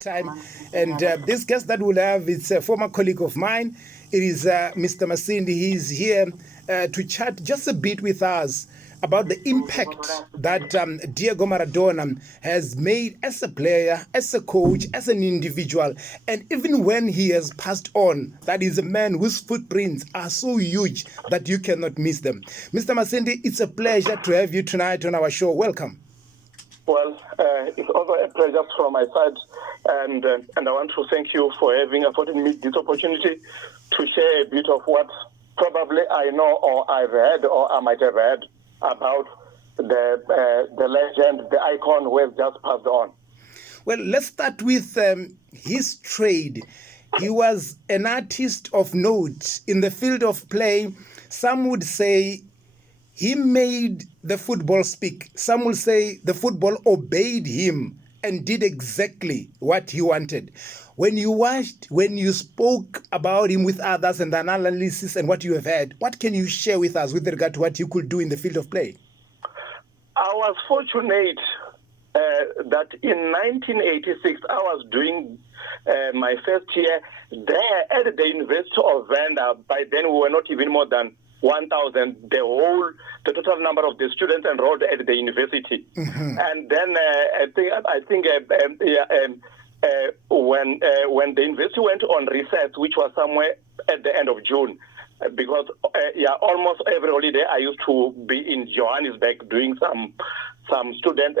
time. And this guest that we'll have is a former colleague of mine. It is Mr. Masindi. He's here to chat just a bit with us about the impact that Diego Maradona has made as a player, as a coach, as an individual, and even when he has passed on, that is a man whose footprints are so huge that you cannot miss them. Mr. Masindi, it's a pleasure to have you tonight on our show. Welcome. Well, it's also a pleasure from my side, and I want to thank you for having afforded me this opportunity to share a bit of what probably I know or I've heard or I might have heard about the legend, the icon who has just passed on. Well, let's start with his trade. He was an artist of note in the field of play. Some would say he made the football speak. Some will say the football obeyed him and did exactly what he wanted. When you watched, when you spoke about him with others and the analysis and what you have heard, what can you share with us with regard to what you could do in the field of play? I was fortunate that in 1986, I was doing my first year there at the University of Venda. By then, we were not even more than 1,000, the total number of the students enrolled at the university. Mm-hmm. And then I think when the university went on recess, which was somewhere at the end of June, because almost every holiday I used to be in Johannesburg doing some student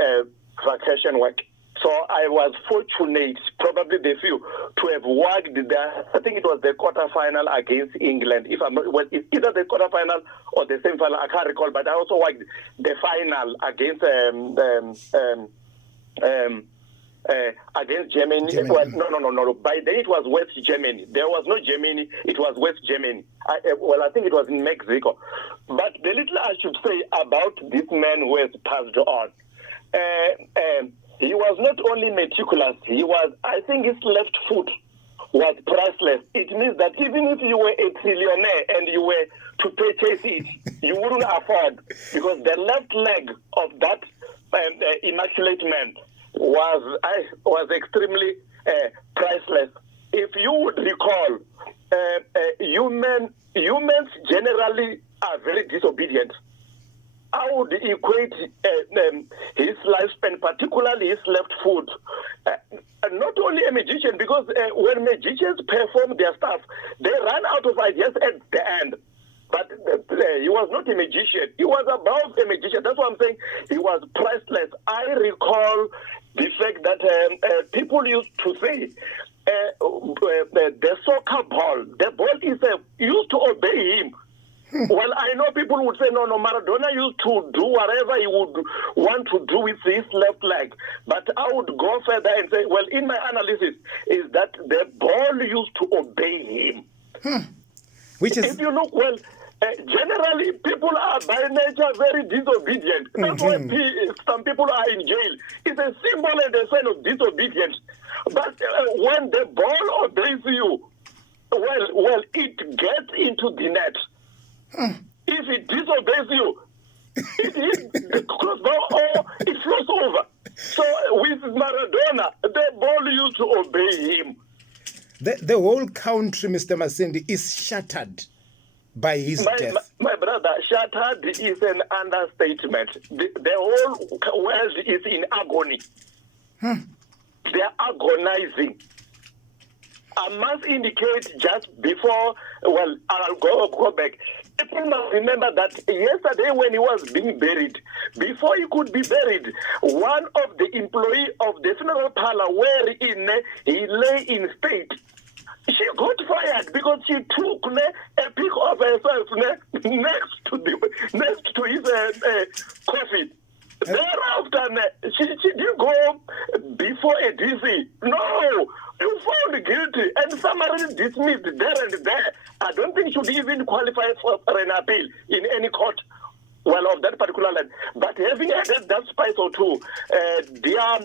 vacation work. So I was fortunate, probably the few, to have worked there. I think it was the quarterfinal against England. If I'm not, well, it's either the quarterfinal or the semi-final, I can't recall. But I also worked the final against Germany. Well, no. By then it was West Germany. There was no Germany. It was West Germany. I think it was in Mexico. But the little I should say about this man who has passed on. He was not only meticulous, I think his left foot was priceless. It means that even if you were a trillionaire and you were to purchase it, you wouldn't afford, because the left leg of that immaculate man was extremely priceless. If you would recall, humans generally are very disobedient. I would equate his lifespan, particularly his left foot, not only a magician, because when magicians perform their stuff, they run out of ideas at the end. But he was not a magician. He was above a magician. That's what I'm saying. He was priceless. I recall the fact that people used to say, the soccer ball, the ball used to obey him. Well, I know people would say, no, Maradona used to do whatever he would want to do with his left leg. But I would go further and say, well, in my analysis, is that the ball used to obey him. Which is... If you look, well, generally, people are by nature very disobedient. That's why some people are in jail. It's a symbol and a sign of disobedience. But when the ball obeys you, well, it gets into the net. If it disobeys you, it hits the crossbar or it flows over. So with Maradona, the ball used to obey him. The whole country, Mr. Masindi, is shattered by his death. My brother, shattered is an understatement. The whole world is in agony. They are agonizing. I must indicate just before, well, I'll go back. People must remember that yesterday when he was being buried, before he could be buried, one of the employees of the funeral parlor wherein he lay in state, she got fired because she took a pic of herself next to his coffin. Thereafter, she didn't go before a DC. No, you found guilty and summarily dismissed there and there. I don't think should even qualify for an appeal in any court. Well, of that particular land. But having added that spice or two, dear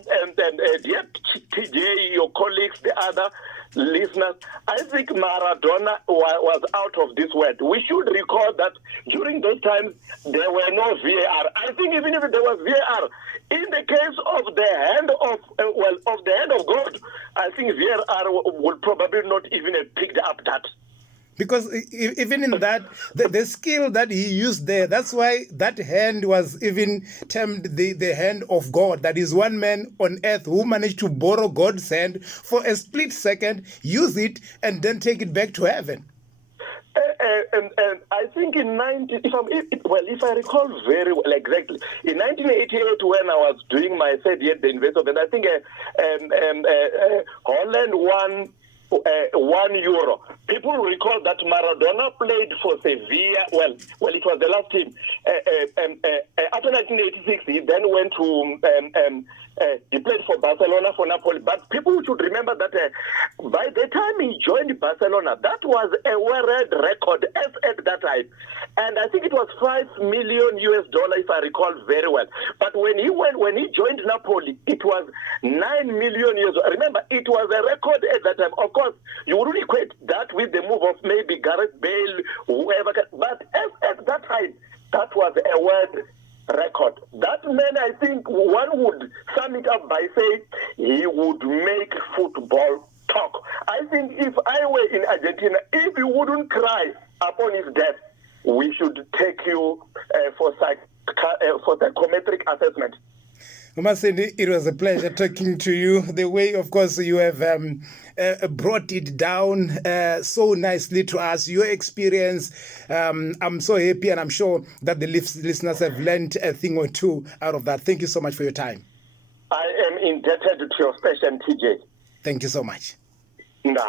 TJ, your colleagues, the other listeners, I think Maradona was out of this world. We should recall that during those times there were no VAR. I think even if there was VAR, in the case of the hand of of the hand of God, I think VAR would probably not even have picked up that. Because even in that, the skill that he used there, that's why that hand was even termed the hand of God. That is one man on earth who managed to borrow God's hand for a split second, use it, and then take it back to heaven. And I think in if I recall very well exactly, in 1988 when I was doing my third year at the University of, and I think Holland won €1. People recall that Maradona played for Sevilla. Well, it was the last team. After 1986, he then went to. He played for Barcelona, for Napoli. But people should remember that by the time he joined Barcelona, that was a world record at that time. And I think it was $5 million, if I recall very well. But when he joined Napoli, it was $9 million. Remember, it was a record at that time. Of course, you wouldn't equate that with the move of maybe Gareth Bale, whoever. But at that time, that was a world record. That man, I think one would sum it up by saying he would make football talk. I think if I were in Argentina, if you wouldn't cry upon his death, we should take you for psychometric assessment. Masindi, it was a pleasure talking to you. The way, of course, you have brought it down so nicely to us, your experience. I'm so happy, and I'm sure that the listeners have learned a thing or two out of that. Thank you so much for your time. I am indebted to your station, TJ. Thank you so much. Nah.